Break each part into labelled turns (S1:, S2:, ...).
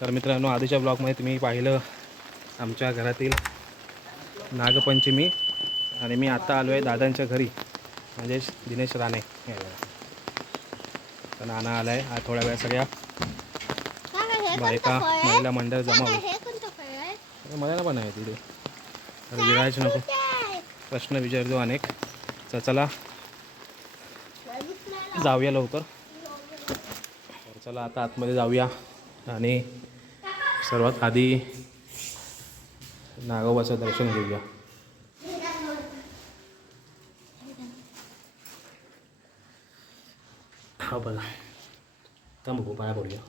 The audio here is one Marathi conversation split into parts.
S1: तर मित्रांनो आधीच्या ब्लॉगमध्ये तुम्ही पाहिलं आमच्या घरातील नागपंचमी आणि मी आता आलो आहे दादांच्या घरी म्हणजे दिनेश राणे. तर नाना आला आहे आज थोड्या वेळा सगळ्या बायका महिला मंडळ जमा मला पण आहे तिथे तर विराज नको. प्रश्न विचारतो अनेक. तर चला. जाऊया लवकर. तर चला आता आतमध्ये जाऊया. आणि सर्वात आधी नागोबाचं दर्शन घेऊया. हा बघा. का बघू पाया पडूया.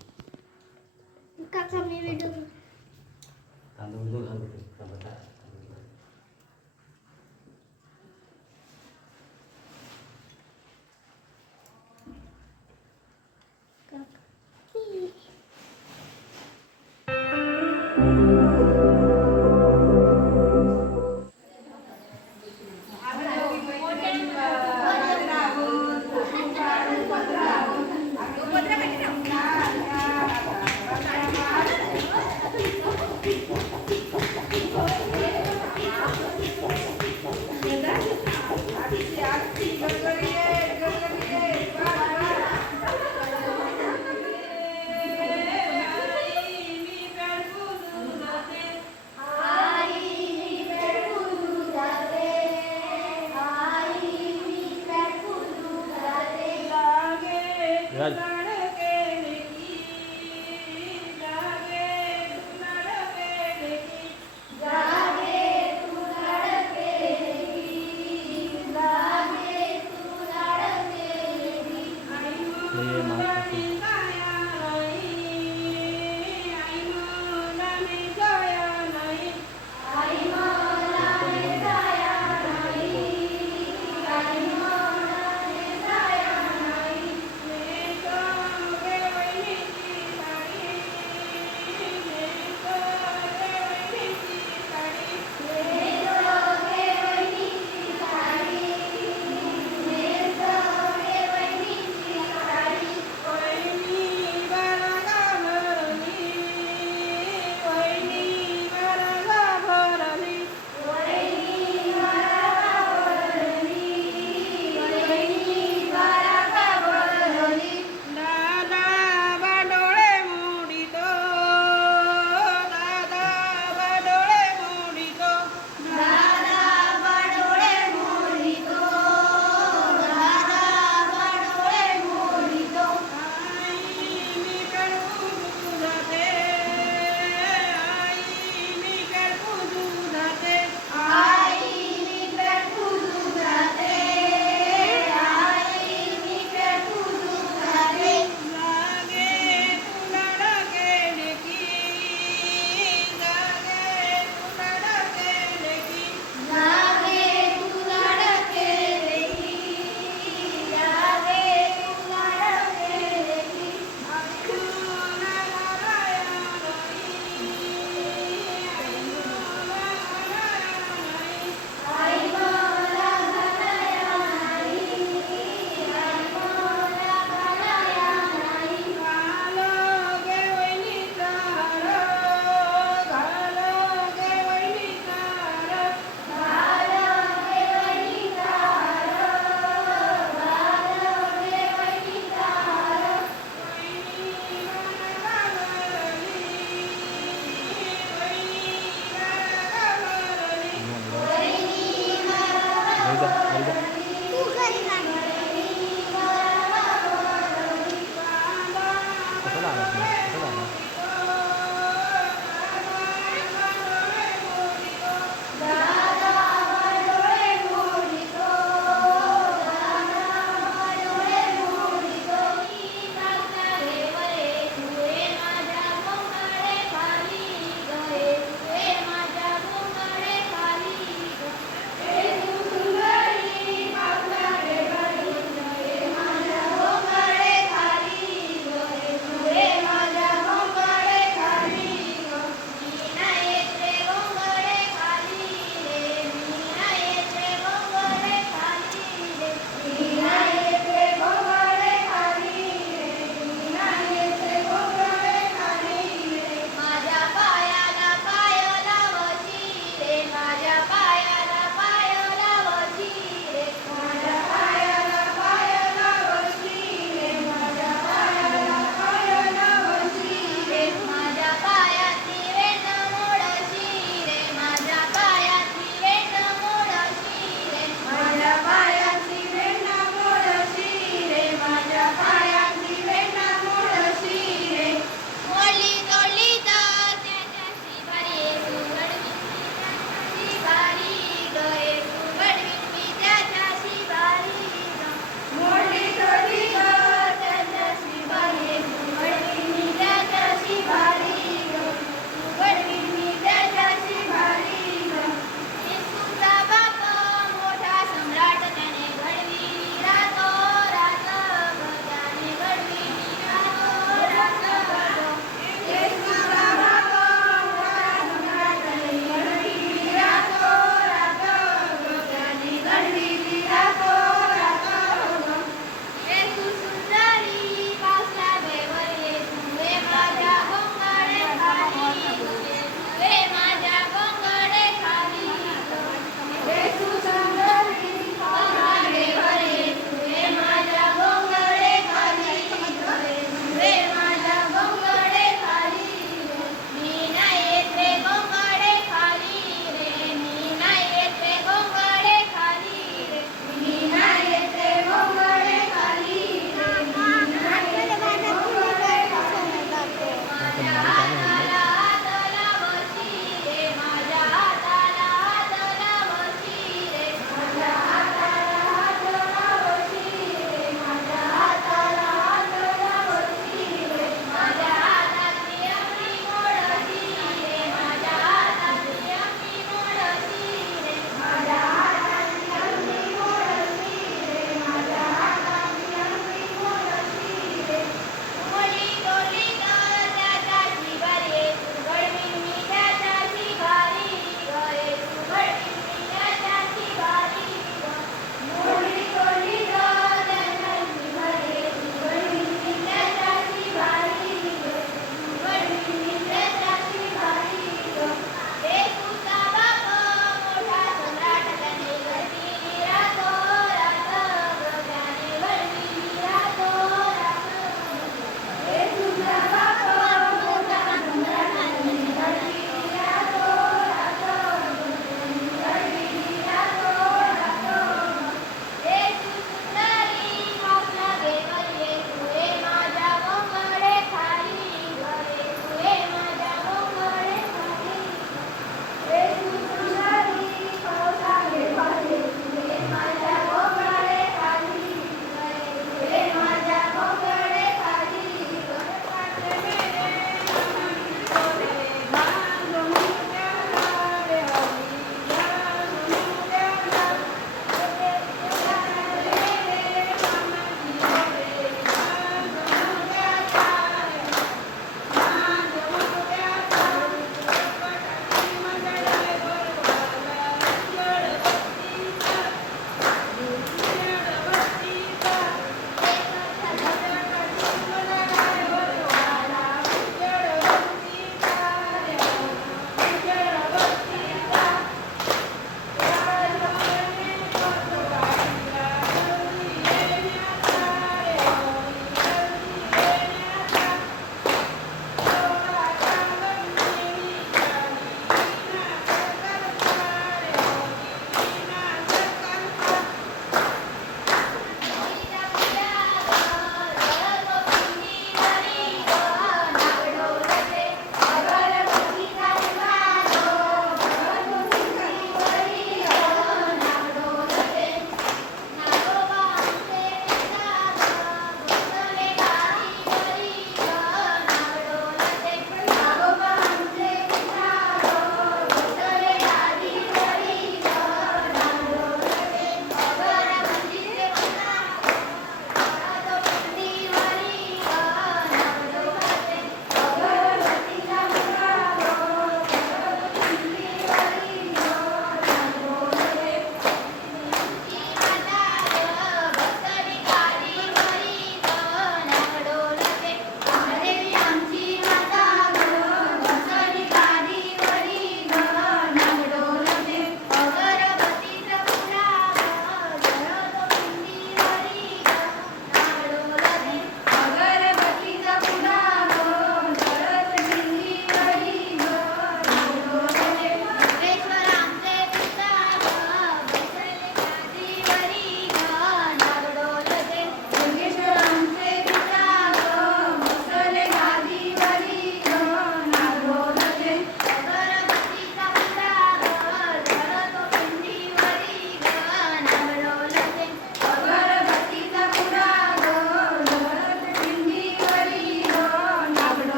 S1: हे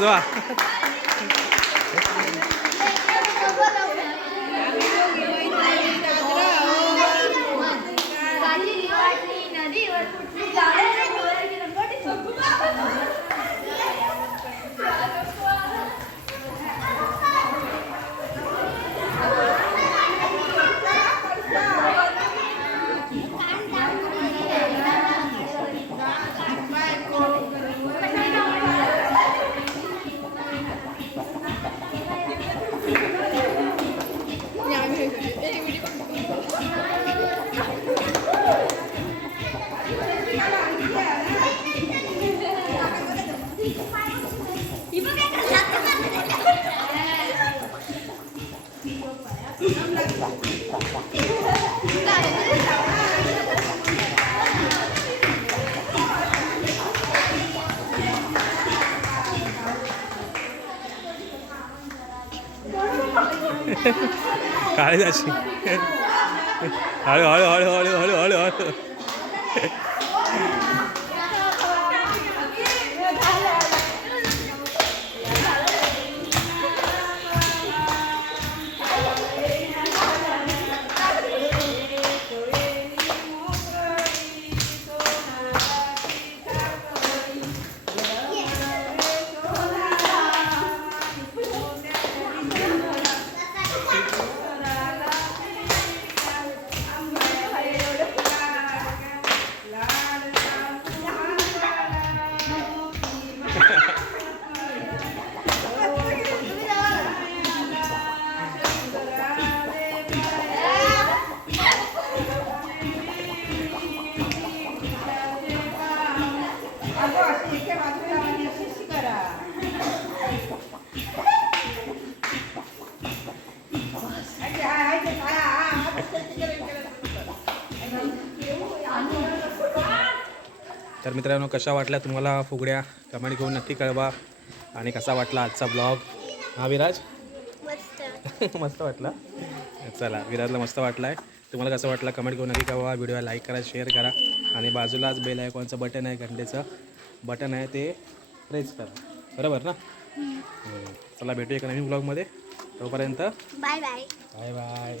S2: 对吧。
S1: काळे जाशी हळू हळू हळू हळू हळू हळू हळू. तर मित्रांनो कशा वाटल्या तुम्हाला फुगड्या? कमेंट घेऊन नक्की कळवा. आणि कसा वाटला आजचा ब्लॉग? हा विराज?
S2: मस्त.
S1: मस्त वाटला? चला विराजला मस्त वाटला आहे तुम्हाला कसं वाटलं कमेंट करून नक्की कळवा. व्हिडिओला लाईक करा शेअर करा. आणि बाजूलाच बेल आयकॉनचं बटन आहे घंटेचं बटन आहे ते प्रेस करा. बरोबर ना. चला भेटूया एका नवीन ब्लॉगमध्ये तोपर्यंत
S2: बाय बाय
S1: बाय बाय